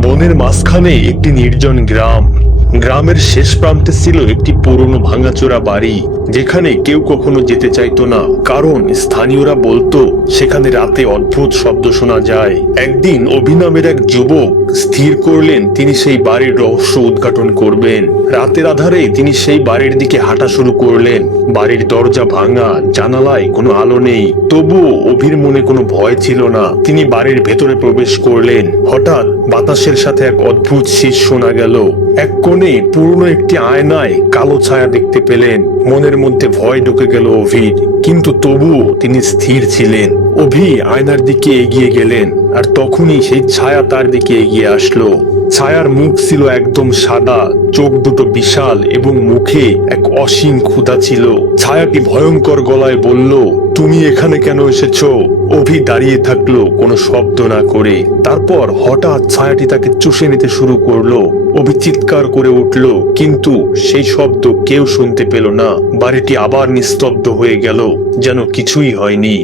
বনের মাঝখানে একটি নির্জন গ্রাম। গ্রামের শেষ প্রান্তে ছিল একটি পুরনো ভাঙাচোরা বাড়ি, যেখানে কেউ কখনো যেতে চাইতো না, কারণ স্থানীয়রা বলতো সেখানে রাতে অদ্ভুত শব্দ শোনা যায়। একদিন অভিনবের এক যুবক স্থির করলেন তিনি সেই বাড়ির রহস্য উদ্ঘাটন করবেন। রাতের আধারে তিনি সেই বাড়ির দিকে হাঁটা শুরু করলেন। বাড়ির দরজা ভাঙা, জানালায় কোনো আলো নেই, তবুও অভির মনে কোনো ভয় ছিল না। তিনি বাড়ির ভেতরে প্রবেশ করলেন। হঠাৎ বাতাসের সাথে এক অদ্ভুত শীষ শোনা গেল। এক কোণে পুরনো একটি আয়নায় কালো ছায়া দেখতে পেলেন। মনের মধ্যে ভয় ঢুকে গেল অভির, কিন্তু তবুও তিনি স্থির ছিলেন। অভি আয়নার দিকে এগিয়ে গেলেন, আর তখনই সেই ছায়া তার দিকে এগিয়ে আসলো। ছায়ার মুখ ছিল একদম সাদা, চোখ দুটো বিশাল এবং মুখে এক অসীম ক্ষুধা ছিল। ছায়াটি ভয়ঙ্কর গলায় বলল, তুমি এখানে কেন এসেছো? অভি দাঁড়িয়ে থাকলো, কোনো শব্দ না করে। তারপর হঠাৎ ছায়াটি তাকে চুষে নিতে শুরু করলো। অভি চিৎকার করে উঠল, কিন্তু সেই শব্দ কেউ শুনতে পেল না। বাড়িটি আবার নিস্তব্ধ হয়ে গেল, যেন কিছুই হয়নি।